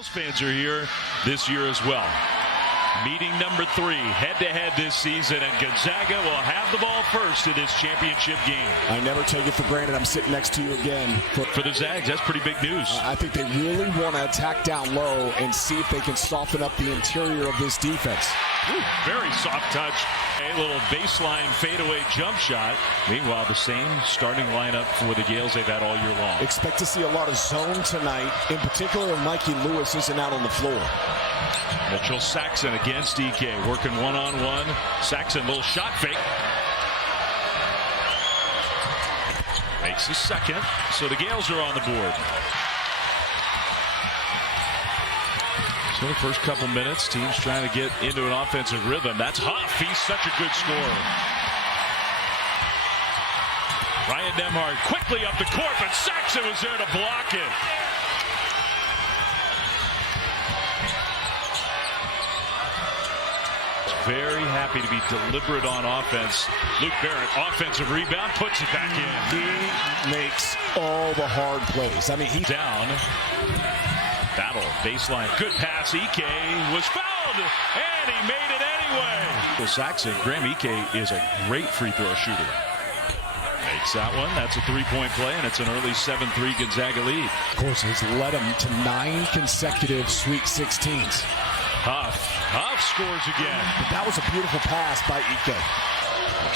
Gales fans are here this year as well. Meeting number 3, head-to-head this season, and Gonzaga will have the ball first in this championship game. I never take it for granted I'm sitting next to you again. For the Zags, that's pretty big news. I think they really want to attack down low and see if they can soften up the interior of this defense. Ooh, very soft touch. A little baseline fadeaway jump shot. Meanwhile, the same starting lineup for the Gales they've had all year long. Expect to see a lot of zone tonight, in particular when Mikey Lewis isn't out on the floor. Mitchell Saxon against EK, working one-on-one. Saxon, little shot fake. Makes a second, so the Gales are on the board. So the first couple minutes, teams trying to get into an offensive rhythm. That's Huff. He's such a good scorer. Ryan Nembhard quickly up the court, but Saxon was there to block it. Very happy to be deliberate on offense. Luke Barrett, offensive rebound, puts it back in. He makes all the hard plays. I mean, he's down. Battle, baseline, good pass. Ike was fouled, and he made it anyway. Saxon, Graham Ike is a great free throw shooter. Makes that one. That's a three-point play, and it's an early 7-3 Gonzaga lead. Of course, has led him to 9 consecutive Sweet 16s. Huff scores again. But that was a beautiful pass by Ike.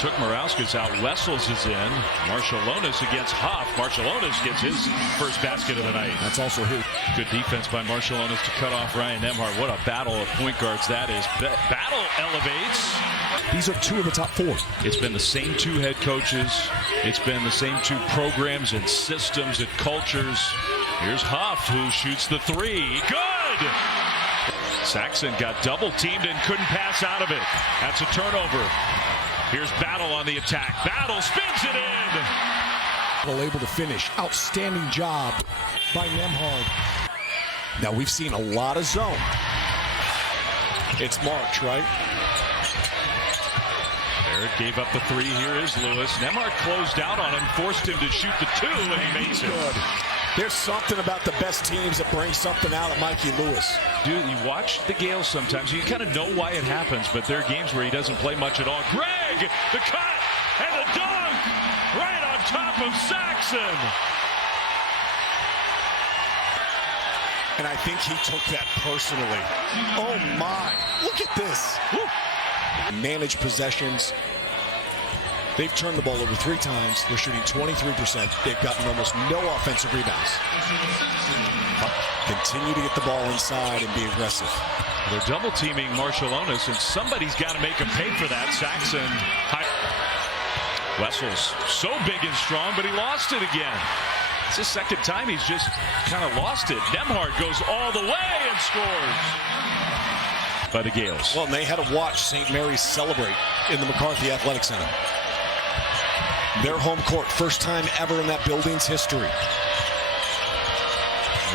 Took Morauskas out. Wessels is in. Marshallonis against Huff. Marshallonis gets his first basket of the night. That's also his. Good defense by Marshallonis to cut off Ryan Nembhard. What a battle of point guards that is. Battle elevates. These are 2 of the top 4. It's been the same 2 head coaches. It's been the same 2 programs and systems and cultures. Here's Huff, who shoots the 3. Good! Saxon got double teamed and couldn't pass out of it. That's a turnover. Here's Battle on the attack. Battle spins it in. Able to finish. Outstanding job by Nembhard. Now we've seen a lot of zone. It's March, right? Barrett gave up the 3. Here is Lewis. Nembhard closed out on him, forced him to shoot the 2, and he makes it. Good. There's something about the best teams that bring something out of Mikey Lewis. Dude, you watch the Gales sometimes. You kind of know why it happens, but there are games where he doesn't play much at all. Greg, the cut, and the dunk, right on top of Saxon. And I think he took that personally. Oh, my. Look at this. Woo. Manage possessions. They've turned the ball over 3 times. They're shooting 23%. They've gotten almost no offensive rebounds. Continue to get the ball inside and be aggressive. They're double teaming Marshallonis, and somebody's got to make him pay for that. Saxon. Wessels, so big and strong, but he lost it again. It's the second time he's just kind of lost it. Nembhard goes all the way and scores. By the Gales. Well, and they had to watch St. Mary's celebrate in the McCarthy Athletic Center. Their home court, first time ever in that building's history.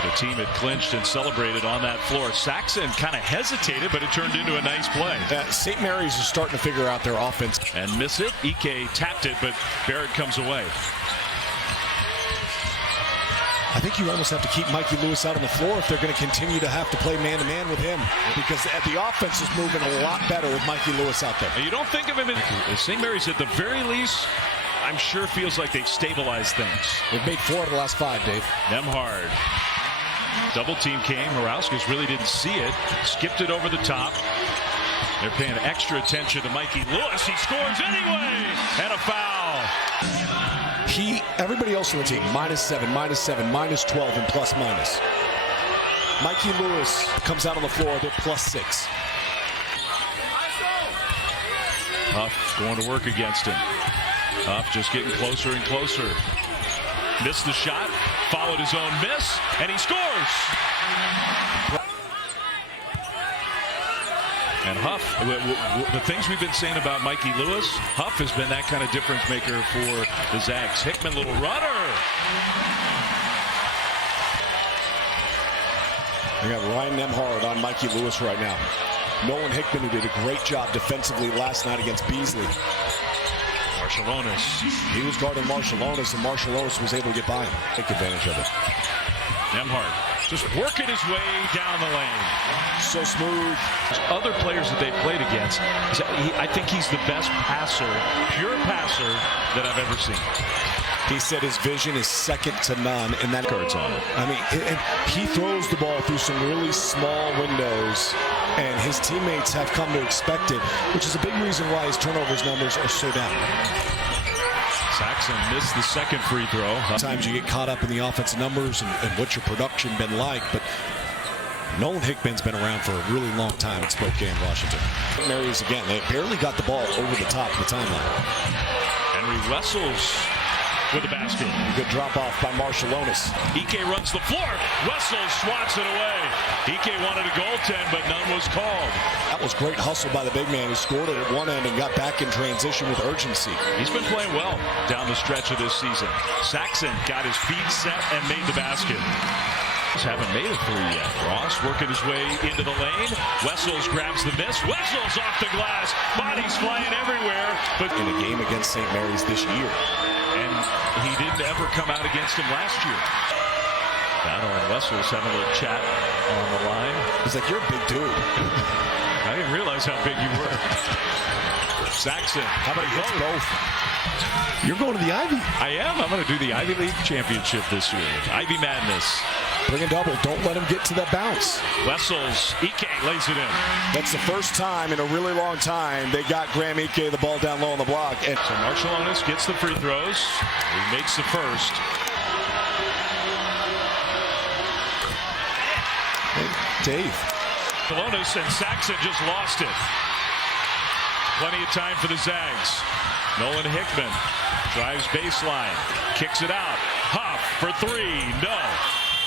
The team had clinched and celebrated on that floor. Saxon kind of hesitated, but it turned into a nice play. St. Mary's is starting to figure out their offense. And miss it. Ike tapped it, but Barrett comes away. I think you almost have to keep Mikey Lewis out on the floor if they're going to continue to have to play man-to-man with him, because the offense is moving a lot better with Mikey Lewis out there. You don't think of him in St. Mary's at the very least. I'm sure feels like they've stabilized things. They've made 4 of the last 5, Dave. Nembhard. Double team came. Morauskas really didn't see it. Skipped it over the top. They're paying extra attention to Mikey Lewis. He scores anyway. And a foul. Everybody else on the team, -7, -7, -12, and plus-minus. Mikey Lewis comes out on the floor, they're +6. Huff going to work against him. Huff just getting closer and closer. Missed the shot, followed his own miss, and he scores. And Huff, the things we've been saying about Mikey Lewis, Huff has been that kind of difference maker for the Zags. Hickman, little runner. They got Ryan Nembhard on Mikey Lewis right now. Nolan Hickman, who did a great job defensively last night against Beasley. Marshallonis. He was guarding Marshallonis, and Marshallonis was able to get by him. Take advantage of it. Nembhard just working his way down the lane. So smooth. Other players that they've played against, I think he's the best passer, pure passer that I've ever seen. He said his vision is second to none, and that Cards on it. I mean, he throws the ball through some really small windows, and his teammates have come to expect it, which is a big reason why his turnovers numbers are so down. Saxon missed the second free throw. Sometimes you get caught up in the offensive numbers and what's your production been like, but Nolan Hickman's been around for a really long time in Spokane, Washington. Marys again, they barely got the ball over the top of the timeline. Henry Wessels with the basket. A good drop off by Marshallonis. Ike runs the floor. Wessels swats it away. Ike wanted a goaltend, but none was called. That was great hustle by the big man who scored it at one end and got back in transition with urgency. He's been playing well down the stretch of this season. Saxon got his feet set and made the basket. Haven't made a three yet. Ross working his way into the lane. Wessels grabs the miss. Wessels off the glass. Bodies flying everywhere. But in a game against St. Mary's this year. And he didn't ever come out against him last year. Battle and Wessels having a little chat on the line. He's like, you're a big dude. I didn't realize how big you were. Saxon. How about he hits both? You're going to the Ivy. I am. I'm going to do the Ivy League championship this year. Ivy Madness. Bring a double. Don't let him get to that bounce. Wessels. Ike lays it in. That's the first time in a really long time they got Graham Ike the ball down low on the block. And so Marshallonis gets the free throws. He makes the first. Hey, Dave. Marshallonis and Saxon just lost it. Plenty of time for the Zags. Nolan Hickman drives baseline. Kicks it out. Huff for three. No.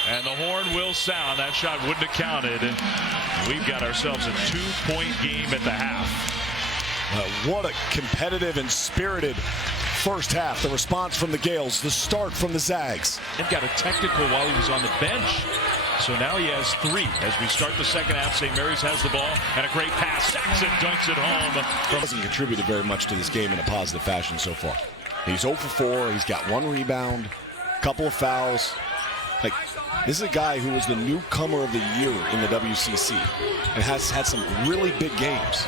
And the horn will sound. That shot wouldn't have counted. And we've got ourselves a 2-point game at the half. What a competitive and spirited first half. The response from the Gales, the start from the Zags. And got a technical while he was on the bench. So now he has three. As we start the second half, St. Mary's has the ball. And a great pass. Saxon dunks it home. He hasn't contributed very much to this game in a positive fashion so far. He's 0 for 4. He's got 1 rebound, a couple of fouls. Like, this is a guy who was the newcomer of the year in the WCC and has had some really big games.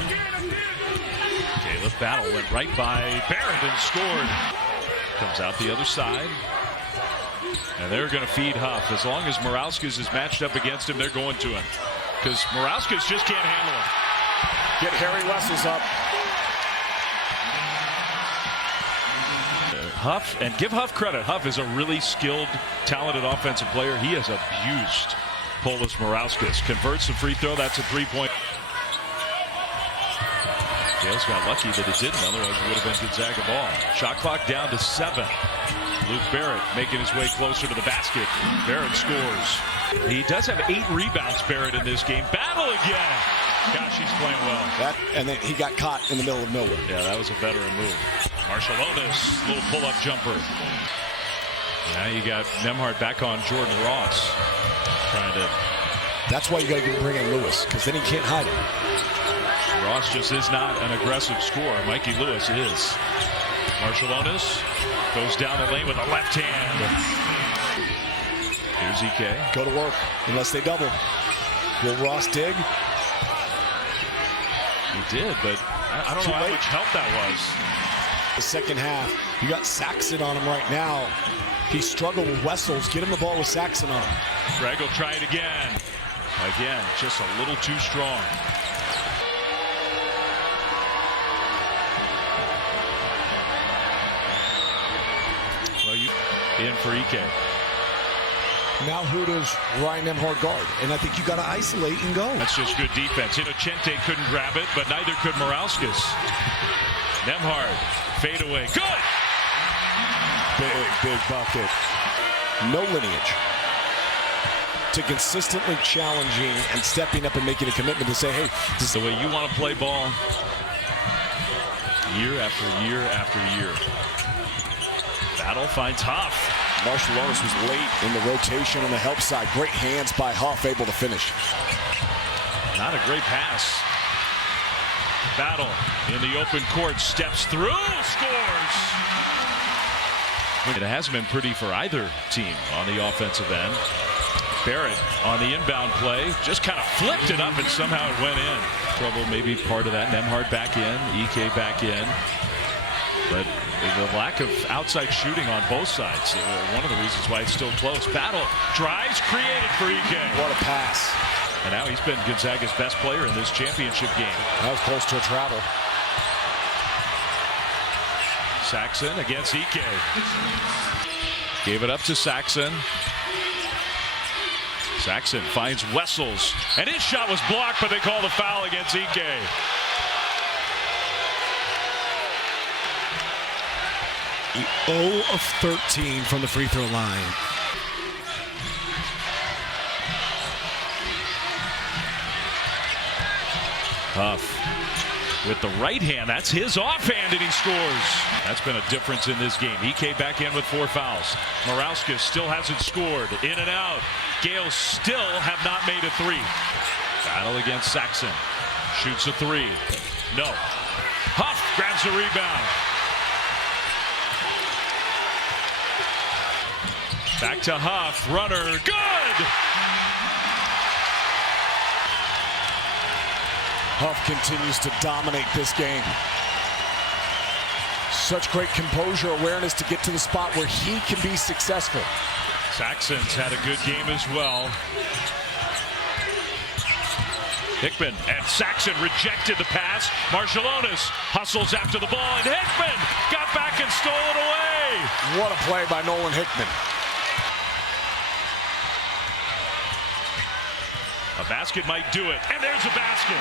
Caleb Battle went right by Barrett and scored. Comes out the other side. And they're going to feed Huff. As long as Morauskas is matched up against him, they're going to him. Because Morauskas just can't handle him. Get Harry Wessels up. Huff, and give Huff credit. Huff is a really skilled, talented offensive player. He has abused Polis Morauskas. Converts the free throw. That's a 3-point. Gales got lucky that it didn't. Otherwise, it would have been Gonzaga ball. Shot clock down to 7. Luke Barrett making his way closer to the basket. Barrett scores. He does have 8 rebounds, Barrett, in this game. Battle again. Gosh, he's playing well. And then he got caught in the middle of nowhere. Yeah, that was a veteran move. Marshallonis, little pull-up jumper. Now you got Nembhard back on Jordan Ross. Trying to... That's why you got to bring in Lewis, because then he can't hide it. Ross just is not an aggressive scorer. Mikey Lewis is. Marshallonis goes down the lane with a left hand. Here's Ike. Go to work, unless they double. Will Ross dig? He did, but I don't know how much help that was. The second half, you got Saxon on him right now. He struggled with Wessels. Get him the ball with Saxon on him. Greg will try it again. Again, just a little too strong. Well, you in for Ike. Now who does Ryan Nembhard guard? And I think you got to isolate and go. That's just good defense. Inocente couldn't grab it, but neither could Morauskas. Nembhard, fade away. Good! Big bucket. No lineage. To consistently challenging and stepping up and making a commitment to say, hey, this is the way you want to play ball. Year after year after year. Battle finds Huff. Marshallonis was late in the rotation on the help side. Great hands by Huff, able to finish. Not a great pass. Battle in the open court, steps through, scores. It hasn't been pretty for either team on the offensive end. Barrett on the inbound play just kind of flipped it up and somehow it went in. Trouble maybe part of that. Nembhard back in, EK back in. But the lack of outside shooting on both sides, one of the reasons why it's still close. Battle drives created for EK. What a pass. And now he's been Gonzaga's best player in this championship game. That was close to a travel. Saxon against EK. Gave it up to Saxon. Saxon finds Wessels, and his shot was blocked, but they call the foul against EK. The 0 of 13 from the free throw line. Huff with the right hand. That's his offhand, and he scores. That's been a difference in this game. EK back in with 4 fouls. Morauskas still hasn't scored. In and out. Gales still have not made a 3. Battle against Saxon. Shoots a 3. No. Huff grabs the rebound. Back to Huff. Runner. Good! Huff continues to dominate this game. Such great composure, awareness to get to the spot where he can be successful. Saxon's had a good game as well. Hickman and Saxon rejected the pass. Marciulionis hustles after the ball, and Hickman got back and stole it away. What a play by Nolan Hickman. A basket might do it, and there's a basket.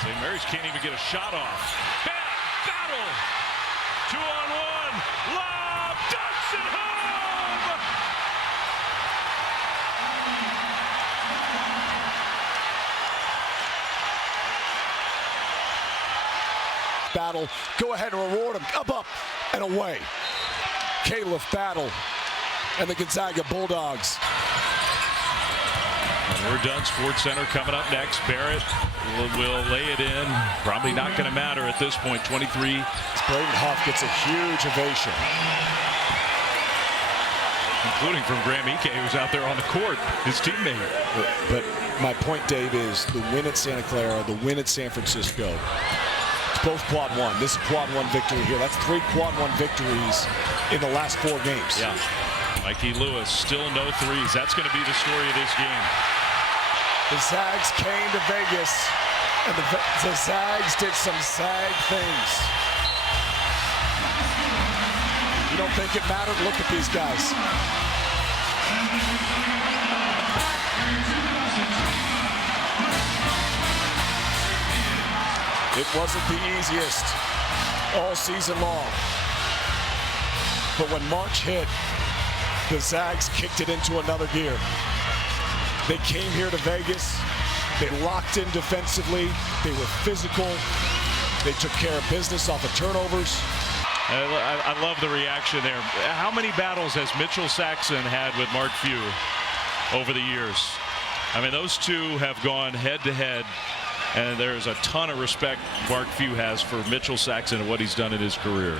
St. Mary's can't even get a shot off. Battle! 2-on-1. Lob! Dunks it home! Battle, go ahead and reward him. Up, and away. Caleb Battle and the Gonzaga Bulldogs. And we're done. Sports Center coming up next. Barrett will lay it in. Probably not going to matter at this point. 23. Braden Huff gets a huge ovation. Including from Graham Ike, who's out there on the court, his teammate. But my point, Dave, is the win at Santa Clara, the win at San Francisco. It's both quad one. This is quad one victory here. That's 3 quad one victories in the last 4 games. Yeah. Mikey Lewis, still no 3s. That's going to be the story of this game. The Zags came to Vegas, and the Zags did some Zag things. You don't think it mattered? Look at these guys. It wasn't the easiest all season long. But when March hit, the Zags kicked it into another gear. They came here to Vegas. They locked in defensively. They were physical. They took care of business off of turnovers. I love the reaction there. How many battles has Mitchell Saxon had with Mark Few over the years? I mean, those two have gone head to head, and there's a ton of respect Mark Few has for Mitchell Saxon and what he's done in his career.